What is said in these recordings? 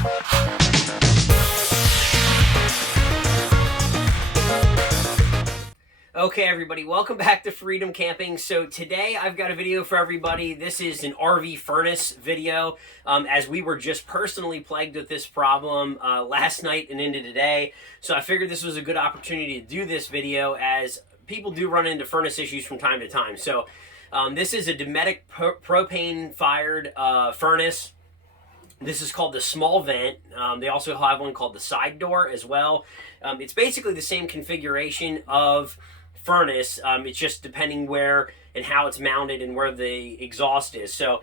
Okay everybody, welcome back to Ferreedom Camping. So today I've got a video for everybody. This is an RV furnace video, as we were just personally plagued with this problem last night and into today. So I figured this was a good opportunity to do this video, as people do run into furnace issues from time to time. So this is a Dometic propane fired furnace. This is called the small vent. They also have one called the side door as well. It's basically the same configuration of furnace. It's just depending where and how it's mounted and where the exhaust is. So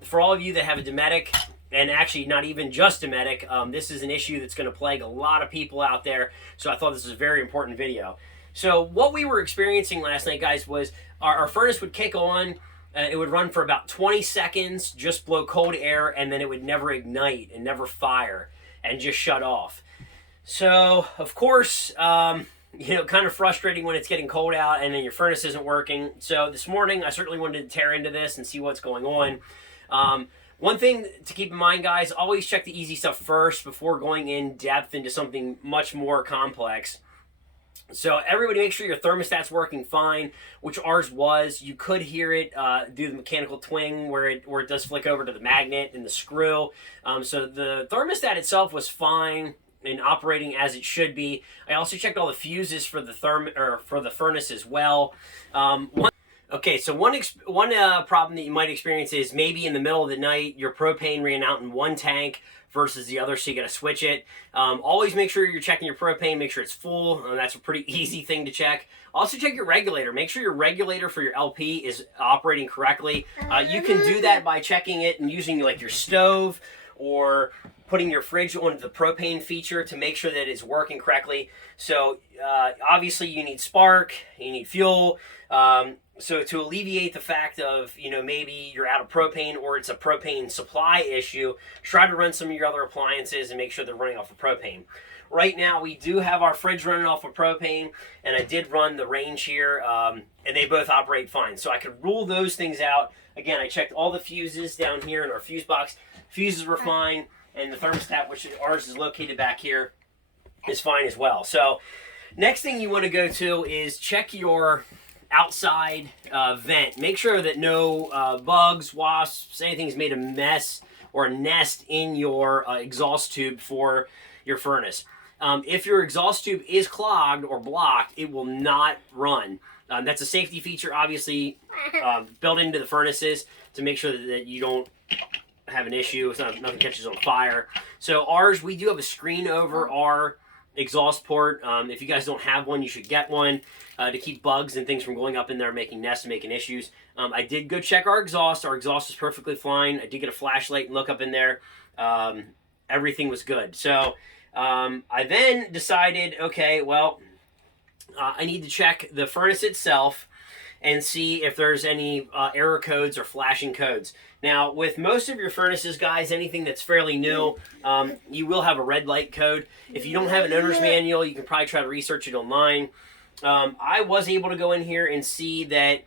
for all of you that have a Dometic, and actually not even just Dometic, this is an issue that's going to plague a lot of people out there. So I thought this was a very important video. So what we were experiencing last night, guys, was our furnace would kick on. It would run for about 20 seconds, just blow cold air, and then it would never ignite and never fire and just shut off. So, of course, you know, kind of frustrating when it's getting cold out and then your furnace isn't working. So this morning, I certainly wanted to tear into this and see what's going on. One thing to keep in mind, guys, always check the easy stuff first before going in depth into something much more complex. So everybody make sure your thermostat's working fine, which ours was. You could hear it do the mechanical twing where it does flick over to the magnet and the screw. So the thermostat itself was fine and operating as it should be. I also checked all the fuses for the furnace as well. Okay, so one problem that you might experience is maybe in the middle of the night your propane ran out in one tank versus the other, so you got to switch it. Always make sure you're checking your propane, make sure it's full. That's a pretty easy thing to check. Also check your regulator. Make sure your regulator for your LP is operating correctly. You can do that by checking it and using like your stove or putting your fridge on the propane feature to make sure that it's working correctly. So obviously you need spark, you need fuel. So to alleviate the fact of, you know, maybe you're out of propane or it's a propane supply issue, try to run some of your other appliances and make sure they're running off of propane. Right now, we do have our fridge running off of propane, and I did run the range here, and they both operate fine. So I could rule those things out. Again, I checked all the fuses down here in our fuse box. Fuses were fine, and the thermostat, which ours is located back here, is fine as well. So next thing you want to go to is check your outside vent. Make sure that no bugs, wasps, anything's made a mess or a nest in your exhaust tube for your furnace. If your exhaust tube is clogged or blocked, it will not run. That's a safety feature, obviously, built into the furnaces to make sure that you don't have an issue, so nothing catches on fire. So ours, we do have a screen over our exhaust port. If you guys don't have one, you should get one to keep bugs and things from going up in there, making nests and making issues. I did go check our exhaust. Our exhaust is perfectly fine. I did get a flashlight and look up in there. Everything was good. So I then decided, okay, well, I need to check the furnace itself and see if there's any error codes or flashing codes. Now, with most of your furnaces, guys, anything that's fairly new, you will have a red light code. If you don't have an owner's manual, you can probably try to research it online. I was able to go in here and see that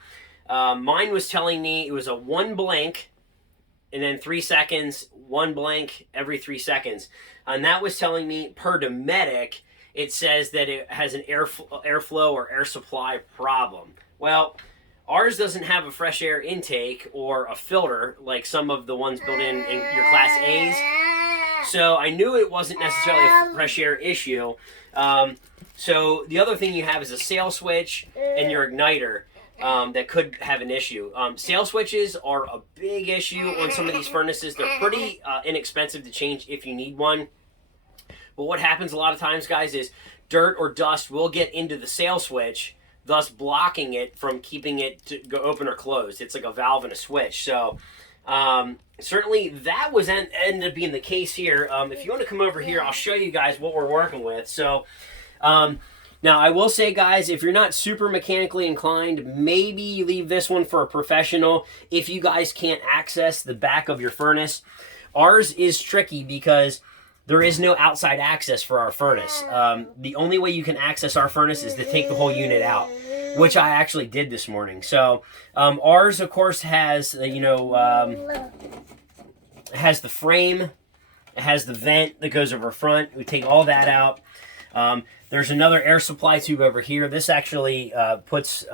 mine was telling me it was a 1 blank and then 3 seconds, 1 blank every 3 seconds. And that was telling me per Dometic, it says that it has an airflow or air supply problem. Well, ours doesn't have a fresh air intake or a filter like some of the ones built in your Class A's. So I knew it wasn't necessarily a fresh air issue. So the other thing you have is a sail switch and your igniter that could have an issue. Sail switches are a big issue on some of these furnaces. They're pretty inexpensive to change if you need one. But what happens a lot of times, guys, is dirt or dust will get into the sail switch, thus blocking it from keeping it to go open or closed. It's like a valve and a switch. So certainly that was ended up being the case here. If you want to come over here, I'll show you guys what we're working with. So now I will say, guys, if you're not super mechanically inclined, maybe you leave this one for a professional if you guys can't access the back of your furnace. Ours is tricky because there is no outside access for our furnace. The only way you can access our furnace is to take the whole unit out, which I actually did this morning. So ours, of course, has has the frame It has the vent that goes over front. We take all that out. There's another air supply tube over here. This actually puts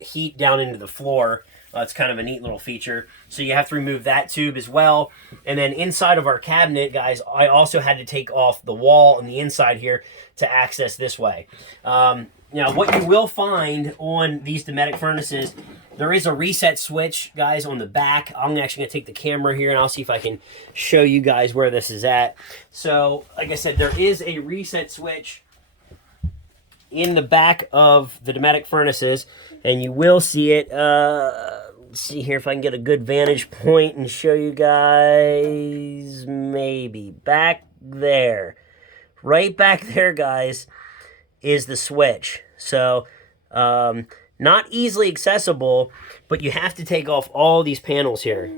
heat down into the floor. It's kind of a neat little feature. So you have to remove that tube as well. And then inside of our cabinet, guys, I also had to take off the wall on the inside here to access this way. Now, what you will find on these Dometic furnaces, there is a reset switch, guys, on the back. I'm actually going to take the camera here, and I'll see if I can show you guys where this is at. So, like I said, there is a reset switch in the back of the Dometic furnaces, and you will see it. Let's see here if I can get a good vantage point and show you guys. Maybe back there. Right back there, guys, is the switch. So, not easily accessible, but you have to take off all these panels here.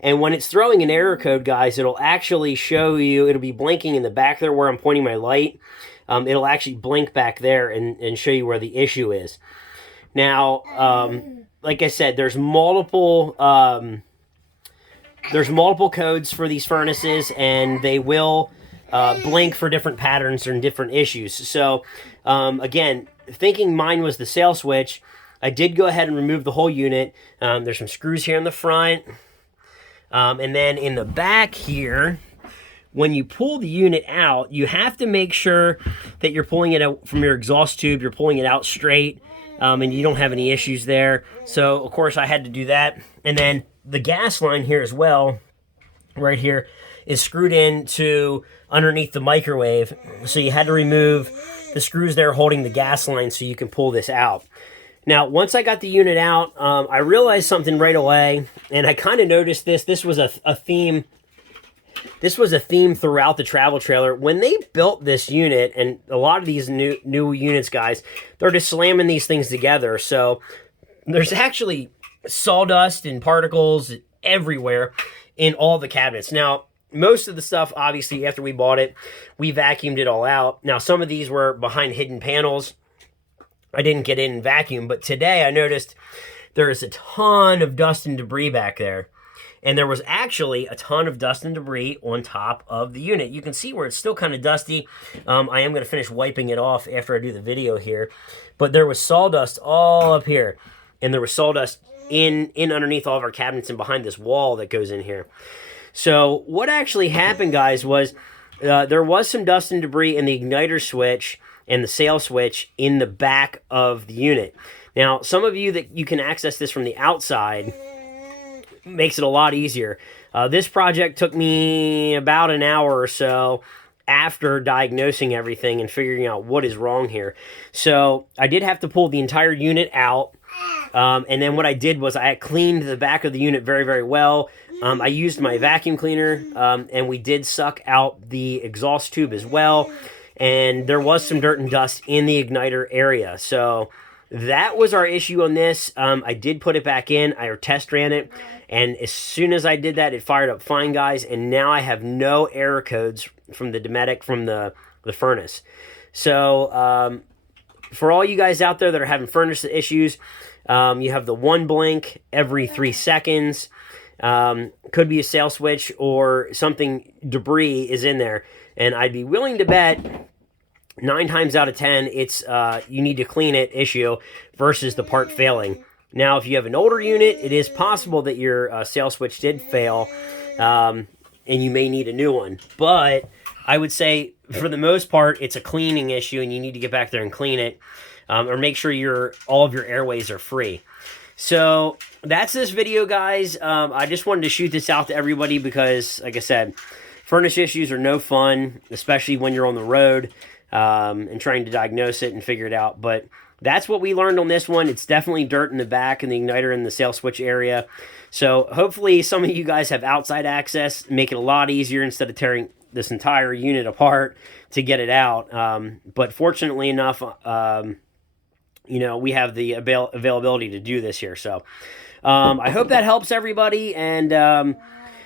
And when it's throwing an error code, guys, it'll actually show you, it'll be blinking in the back there where I'm pointing my light. It'll actually blink back there and show you where the issue is. Now, like I said, there's multiple codes for these furnaces, and they will blink for different patterns and different issues. So, again, thinking mine was the sail switch, I did go ahead and remove the whole unit. There's some screws here in the front. And then in the back here, when you pull the unit out, you have to make sure that you're pulling it out from your exhaust tube, you're pulling it out straight, and you don't have any issues there. So, of course, I had to do that. And then the gas line here as well, right here, is screwed into underneath the microwave. So you had to remove the screws there holding the gas line so you can pull this out. Now, once I got the unit out, I realized something right away, and I kind of noticed this. This was a theme. This was a theme throughout the travel trailer. When they built this unit, and a lot of these new units, guys, they're just slamming these things together. So there's actually sawdust and particles everywhere in all the cabinets. Now, most of the stuff, obviously, after we bought it, we vacuumed it all out. Now, some of these were behind hidden panels. I didn't get in and vacuum, but today I noticed there is a ton of dust and debris back there. And there was actually a ton of dust and debris on top of the unit. You can see where it's still kind of dusty. I am going to finish wiping it off after I do the video here. But there was sawdust all up here. And there was sawdust in underneath all of our cabinets and behind this wall that goes in here. So what actually happened, guys, was there was some dust and debris in the igniter switch and the sail switch in the back of the unit. Now, some of you that you can access this from the outside makes it a lot easier. This project took me about an hour or so after diagnosing everything and figuring out what is wrong here. So I did have to pull the entire unit out. And then what I did was I cleaned the back of the unit very, very well. I used my vacuum cleaner, and we did suck out the exhaust tube as well. And there was some dirt and dust in the igniter area. So that was our issue on this. I did put it back in. I test ran it. And as soon as I did that, it fired up fine, guys. And now I have no error codes from the Dometic, from the furnace. So for all you guys out there that are having furnace issues, you have the one blink every 3 seconds. Could be a sail switch or something, debris is in there. And I'd be willing to bet 9 times out of 10, it's you need to clean it issue versus the part failing. Now, if you have an older unit, it is possible that your sail switch did fail, and you may need a new one. But I would say, for the most part, it's a cleaning issue, and you need to get back there and clean it, or make sure all of your airways are free. So that's this video, guys. I just wanted to shoot this out to everybody because, like I said, furnace issues are no fun, especially when you're on the road and trying to diagnose it and figure it out. But that's what we learned on this one. It's definitely dirt in the back and the igniter and the sail switch area. So hopefully some of you guys have outside access, make it a lot easier instead of tearing this entire unit apart to get it out. But fortunately enough, we have the availability to do this here. So I hope that helps everybody. And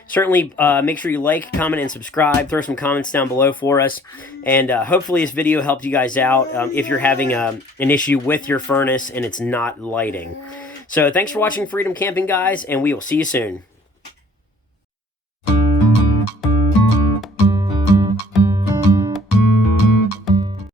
certainly make sure you like, comment, and subscribe. Throw some comments down below for us. And hopefully this video helped you guys out if you're having an issue with your furnace and it's not lighting. So thanks for watching Ferreedom Camping, guys, and we will see you soon.